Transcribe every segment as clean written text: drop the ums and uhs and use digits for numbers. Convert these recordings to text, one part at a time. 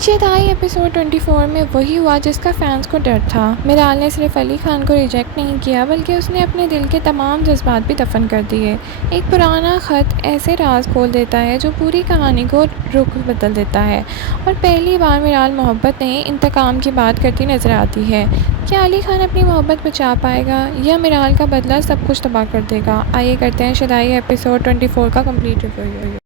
शेदाई episode 24 में वही हुआ जिसका फैंस को डर था। मिराल ने सिर्फ अली खान को रिजेक्ट नहीं किया बल्कि उसने अपने दिल के तमाम जज्बात भी दफन कर दिए। एक पुराना ख़त ऐसे राज खोल देता है जो पूरी कहानी को रुख बदल देता है। और पहली बार मिराल मोहब्बत नहीं इंतकाम की बात करती नज़र आती है। क्या अली खान अपनी मोहब्बत बचा पाएगा या मिराल का बदला सब कुछ तबाह कर देगा? आइए करते हैं शेदाई एपिसोड 24 का कंप्लीट रिव्यू।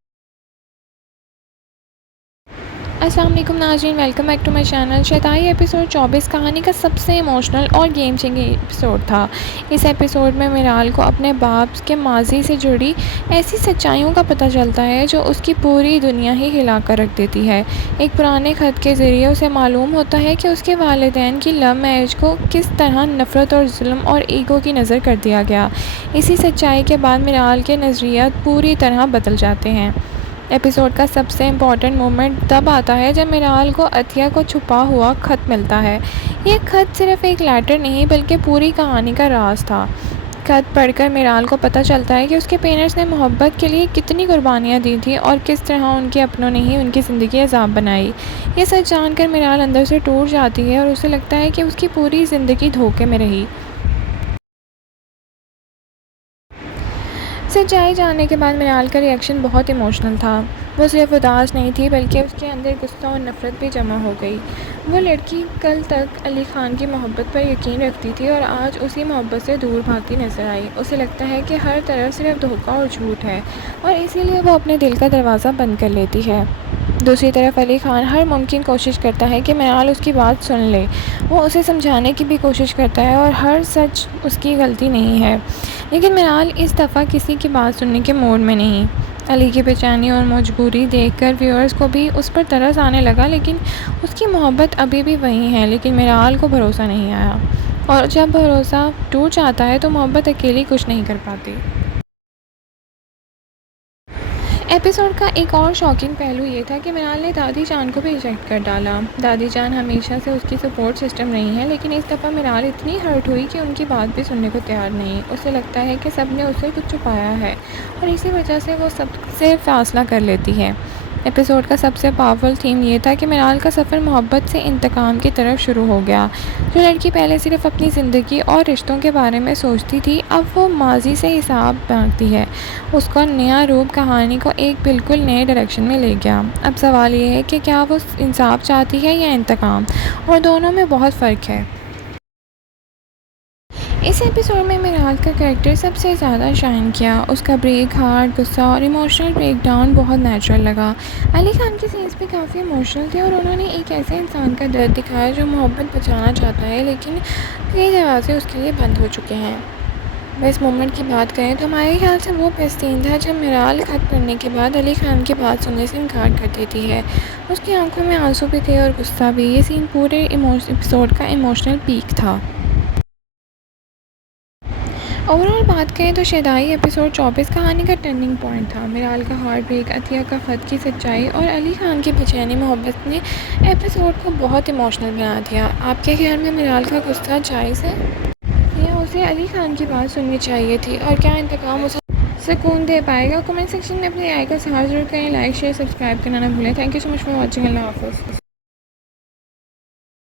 अस्सलाम वालेकुम नाज़रीन, welcome back to my channel. शेदाई एपिसोड 24 कहानी का सबसे इमोशनल और गेम चेंजिंग एपिसोड था। इस एपिसोड में मिराल को अपने बाप के माजी से जुड़ी ऐसी सच्चाइयों का पता चलता है जो उसकी पूरी दुनिया ही हिला कर रख देती है। एक पुराने ख़त के ज़रिए उसे मालूम होता है कि उसके वालिदैन की लव मैरिज को किस तरह नफ़रत और जुल्म और ईगो की नज़र कर दिया गया। इसी सच्चाई के बाद मिराल के नज़रियात पूरी तरह बदल जाते हैं। एपिसोड का सबसे इम्पॉर्टेंट मोमेंट तब आता है जब मिराल को अतिया को छुपा हुआ ख़त मिलता है। ये ख़त सिर्फ एक लेटर नहीं बल्कि पूरी कहानी का राज था। ख़त पढ़कर मिराल को पता चलता है कि उसके पेरेंट्स ने मोहब्बत के लिए कितनी कुर्बानियाँ दी थी और किस तरह उनके अपनों ने ही उनकी ज़िंदगी अजाब बनाई। ये सच जानकर मिराल अंदर से टूट जाती है और उसे लगता है कि उसकी पूरी ज़िंदगी धोखे में रही। सच्चाई जानने के बाद मिराल का रिएक्शन बहुत इमोशनल था। वो सिर्फ उदास नहीं थी बल्कि उसके अंदर गुस्सा और नफ़रत भी जमा हो गई। वो लड़की कल तक अली खान की मोहब्बत पर यकीन रखती थी और आज उसी मोहब्बत से दूर भागती नज़र आई। उसे लगता है कि हर तरफ सिर्फ धोखा और झूठ है और इसीलिए वो अपने दिल का दरवाज़ा बंद कर लेती है। दूसरी तरफ अली खान हर मुमकिन कोशिश करता है कि मिराल उसकी बात सुन ले। वो उसे समझाने की भी कोशिश करता है और हर सच उसकी गलती नहीं है। लेकिन मिराल इस दफ़ा किसी की बात सुनने के मूड में नहीं। अली की बेचैनी और मजबूरी देखकर व्यूअर्स को भी उस पर तरस आने लगा, लेकिन उसकी मोहब्बत अभी भी वही है। लेकिन मिराल को भरोसा नहीं आया और जब भरोसा टूट जाता है तो मोहब्बत अकेली कुछ नहीं कर पाती। एपिसोड का एक और शॉकिंग पहलू ये था कि मिराल ने दादी जान को भी रिजेक्ट कर डाला। दादी जान हमेशा से उसकी सपोर्ट सिस्टम रही है, लेकिन इस दफ़ा मिराल इतनी हर्ट हुई कि उनकी बात भी सुनने को तैयार नहीं। उसे लगता है कि सब ने उससे कुछ छुपाया है और इसी वजह से वो सबसे फ़ासला कर लेती है। एपिसोड का सबसे पावरफुल थीम ये था कि मिराल का सफ़र मोहब्बत से इंतकाम की तरफ शुरू हो गया। जो लड़की पहले सिर्फ अपनी ज़िंदगी और रिश्तों के बारे में सोचती थी, अब वो माजी से हिसाब मांगती है। उसका नया रूप कहानी को एक बिल्कुल नए डायरेक्शन में ले गया। अब सवाल ये है कि क्या वो इंसाफ चाहती है या इंतकाम, और दोनों में बहुत फ़र्क है। इस एपिसोड में मिराल का कैरेक्टर सबसे ज़्यादा शाइन किया। उसका ब्रेक हार्ट, गुस्सा और इमोशनल ब्रेकडाउन बहुत नेचुरल लगा। अली खान के सीन्स भी काफ़ी इमोशनल थे और उन्होंने एक ऐसे इंसान का दर्द दिखाया जो मोहब्बत बचाना चाहता है, लेकिन कई दरवाजे उसके लिए बंद हो चुके हैं। बस मोमेंट की बात करें तो हमारे ख्याल से वो बेस्ट सीन था जब मिराल ख़त पढ़ने के बाद अली खान की बात सुनने से इनकार कर देती है। उसकी आंखों में आंसू भी थे और गुस्सा भी। ये सीन पूरे एपिसोड का इमोशनल पीक था। ओवरऑल बात करें तो शेदाई एपिसोड 24 कहानी का टर्निंग पॉइंट था। मिराल का हार्ट ब्रेक, अतिया का ख़त की सच्चाई और अली खान की बेचैनी मोहब्बत ने एपिसोड को बहुत इमोशनल बना दिया। आपके ख्याल में मिराल का गुस्सा जायज़ है या उसे अली खान की बात सुननी चाहिए थी, और क्या इंतकाम उसे सुकून दे पाएगा? कमेंट सेक्शन में अपनी राय का इज़हार ज़रूर करें। लाइक, शेयर, सब्सक्राइब करना ना भूलें। Thank you so much for watching. अल्लाह हाफ़िज़।